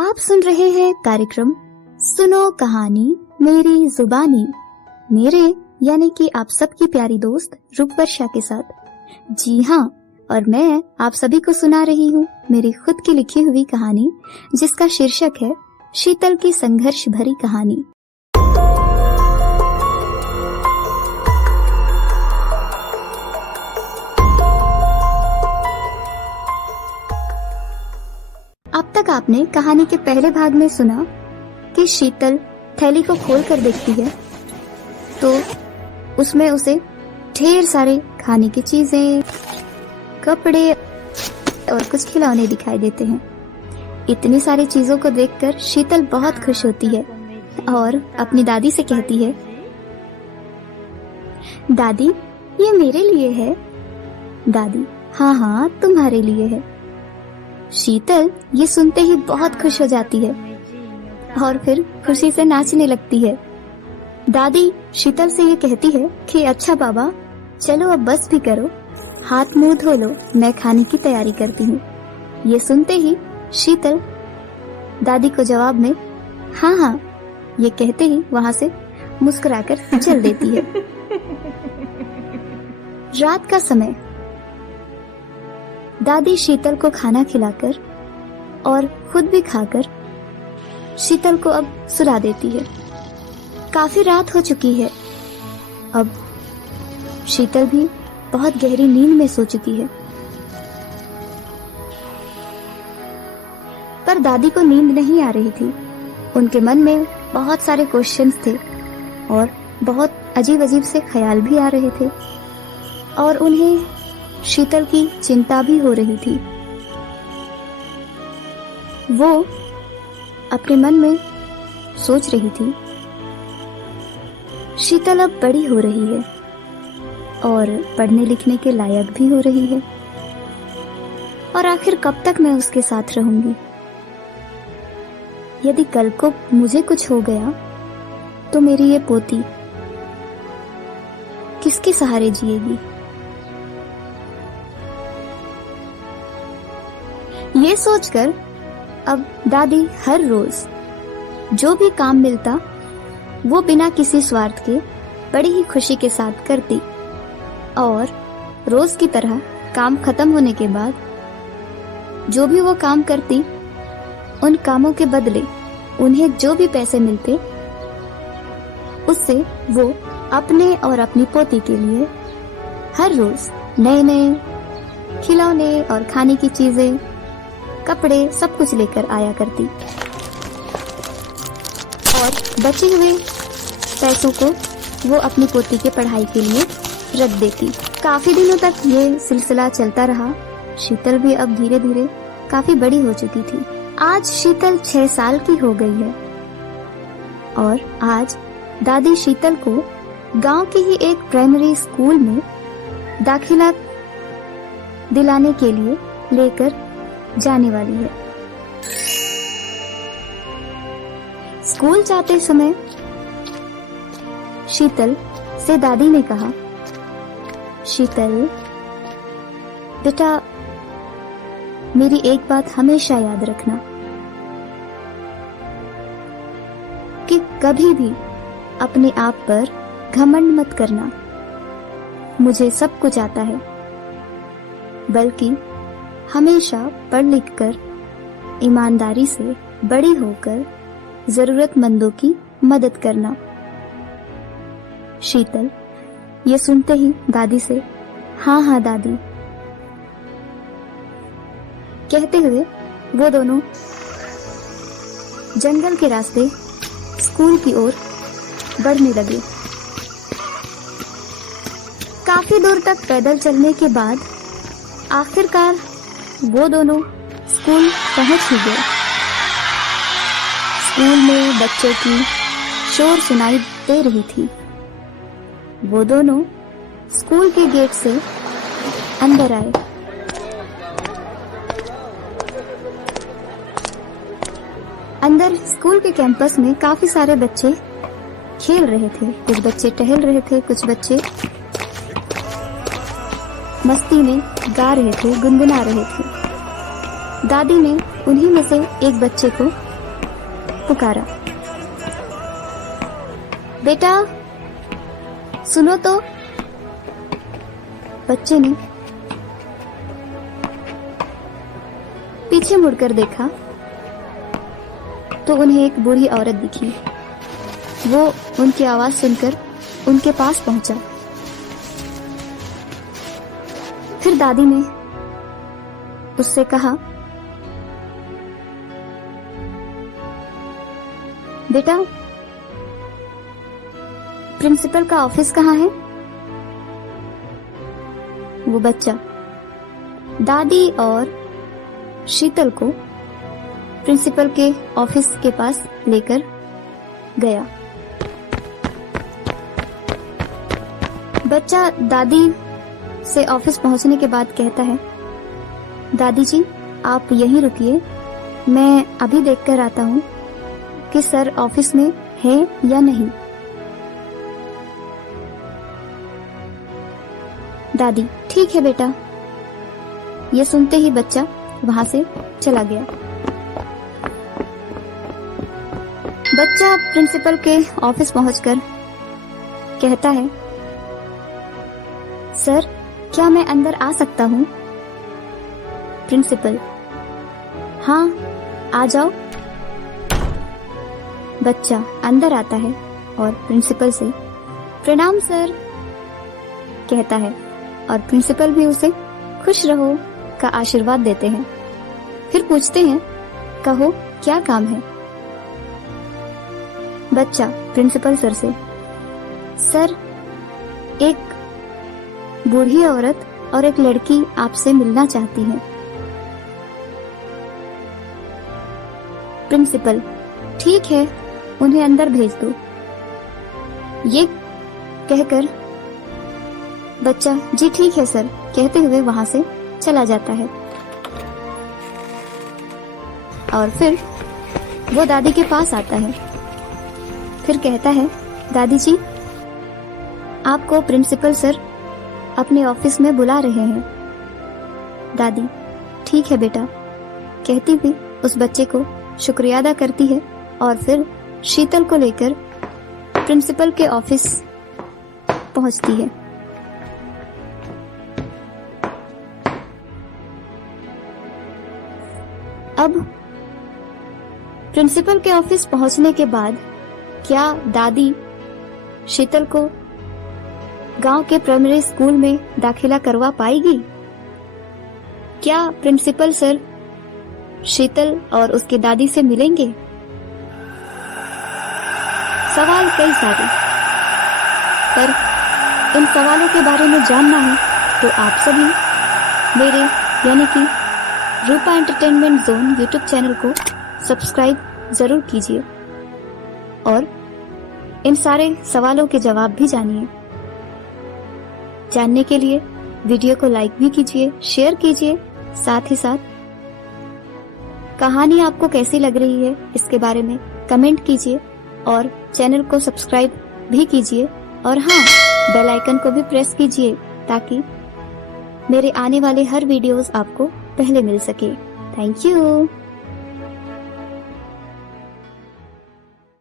आप सुन रहे हैं कार्यक्रम सुनो कहानी मेरी जुबानी, मेरे यानी कि आप सबकी प्यारी दोस्त रूपवर्षा के साथ। जी हाँ, और मैं आप सभी को सुना रही हूँ मेरी खुद की लिखी हुई कहानी, जिसका शीर्षक है शीतल की संघर्ष भरी कहानी। अब तक आपने कहानी के पहले भाग में सुना कि शीतल थैली को खोल कर देखती है तो उसमें उसे ढेर सारे खाने की चीजें, कपड़े और कुछ खिलौने दिखाई देते हैं। इतनी सारी चीजों को देखकर शीतल बहुत खुश होती है और अपनी दादी से कहती है, दादी ये मेरे लिए है। दादी, हाँ हाँ तुम्हारे लिए है। शीतल ये सुनते ही बहुत खुश हो जाती है और फिर खुशी से नाचने लगती है। दादी शीतल से ये कहती है कि अच्छा बाबा, चलो अब बस भी करो, हाथ मुंह धो लो, मैं खाने की तैयारी करती हूँ। ये सुनते ही शीतल दादी को जवाब में हाँ हाँ ये कहते ही वहाँ से मुस्कुराकर चल देती है। रात का समय दादी शीतल को खाना खिलाकर और खुद भी खाकर शीतल को अब सुला देती है। काफी रात हो चुकी है। अब शीतल भी बहुत गहरी नींद में सो चुकी है, पर दादी को नींद नहीं आ रही थी। उनके मन में बहुत सारे क्वेश्चंस थे और बहुत अजीब अजीब से ख्याल भी आ रहे थे और उन्हें शीतल की चिंता भी हो रही थी। वो अपने मन में सोच रही थी, शीतल अब बड़ी हो रही है और पढ़ने लिखने के लायक भी हो रही है, और आखिर कब तक मैं उसके साथ रहूंगी। यदि कल को मुझे कुछ हो गया तो मेरी ये पोती किसके सहारे जिएगी। ये सोचकर अब दादी हर रोज जो भी काम मिलता वो बिना किसी स्वार्थ के बड़ी ही खुशी के साथ करती, और रोज की तरह काम खत्म होने के बाद जो भी वो काम करती, उन कामों के बदले उन्हें जो भी पैसे मिलते उससे वो अपने और अपनी पोती के लिए हर रोज नए नए खिलौने और खाने की चीजें, कपड़े सब कुछ लेकर आया करती और बचे हुए पैसों को वो अपनी पोती के पढ़ाई के लिए रख देती। काफी दिनों तक ये सिलसिला चलता रहा। शीतल भी अब धीरे धीरे काफी बड़ी हो चुकी थी। आज शीतल 6 साल की हो गई है और आज दादी शीतल को गांव के ही एक प्राइमरी स्कूल में दाखिला दिलाने के लिए लेकर जाने वाली है। स्कूल जाते समय शीतल से दादी ने कहा, शीतल बेटा, मेरी एक बात हमेशा याद रखना कि कभी भी अपने आप पर घमंड मत करना। मुझे सब कुछ आता है, बल्कि हमेशा पढ़ लिख कर ईमानदारी से बड़ी होकर जरूरतमंदों की मदद करना। शीतल ये सुनते ही दादी से हाँ हाँ दादी कहते हुए वो दोनों जंगल के रास्ते स्कूल की ओर बढ़ने लगे। काफी दूर तक पैदल चलने के बाद आखिरकार वो दोनों स्कूल पहुंच ही गए। स्कूल में बच्चों की शोर सुनाई दे रही थी। वो दोनों स्कूल के गेट से अंदर आए। अंदर स्कूल के कैंपस में काफी सारे बच्चे खेल रहे थे। कुछ बच्चे टहल रहे थे, कुछ बच्चे मस्ती में गा रहे थे, गुनगुना रहे थे। दादी ने उन्हीं में से एक बच्चे को पुकारा, बेटा सुनो तो। बच्चे ने पीछे मुड़कर देखा तो उन्हें एक बूढ़ी औरत दिखी। वो उनकी आवाज सुनकर उनके पास पहुंचा। फिर दादी ने उससे कहा, बेटा प्रिंसिपल का ऑफिस कहाँ है? वो बच्चा दादी और शीतल को प्रिंसिपल के ऑफिस के पास लेकर गया। बच्चा दादी से ऑफिस पहुंचने के बाद कहता है, दादी जी आप यहीं रुकिए, मैं अभी देखकर आता हूँ कि सर ऑफिस में है या नहीं। दादी, ठीक है बेटा। ये सुनते ही बच्चा वहां से चला गया। बच्चा प्रिंसिपल के ऑफिस पहुंचकर कहता है, सर क्या मैं अंदर आ सकता हूँ? प्रिंसिपल, हाँ आ जाओ। बच्चा अंदर आता है और प्रिंसिपल से प्रणाम सर कहता है और प्रिंसिपल भी उसे खुश रहो का आशीर्वाद देते हैं। फिर पूछते हैं, कहो क्या काम है? बच्चा प्रिंसिपल सर से, सर एक बूढ़ी औरत और एक लड़की आपसे मिलना चाहती है। प्रिंसिपल, ठीक है उन्हें अंदर भेज दो। ये कहकर बच्चा जी ठीक है सर कहते हुए वहां से चला जाता है। और फिर वो दादी के पास आता है। फिर कहता है, दादी जी आपको प्रिंसिपल सर अपने ऑफिस में बुला रहे हैं। दादी, ठीक है बेटा कहती हुई उस बच्चे को शुक्रिया अदा करती है और फिर शीतल को लेकर प्रिंसिपल के ऑफिस पहुंचती है। अब प्रिंसिपल के ऑफिस पहुंचने के बाद क्या दादी शीतल को गांव के प्राइमरी स्कूल में दाखिला करवा पाएगी? क्या प्रिंसिपल सर शीतल और उसकी दादी से मिलेंगे? सवाल कई सारे, पर इन सवालों के बारे में जानना है तो आप सभी मेरे यानी कि रूपा एंटरटेनमेंट जोन यूट्यूब चैनल को सब्सक्राइब जरूर कीजिए और इन सारे सवालों के जवाब भी जानिए। जानने के लिए वीडियो को लाइक भी कीजिए, शेयर कीजिए। साथ ही साथ कहानी आपको कैसी लग रही है इसके बारे में कमेंट कीजिए और चैनल को सब्सक्राइब भी कीजिए और हाँ, बेल आइकन को भी प्रेस कीजिए ताकि मेरे आने वाले हर वीडियोस आपको पहले मिल सके। Thank you.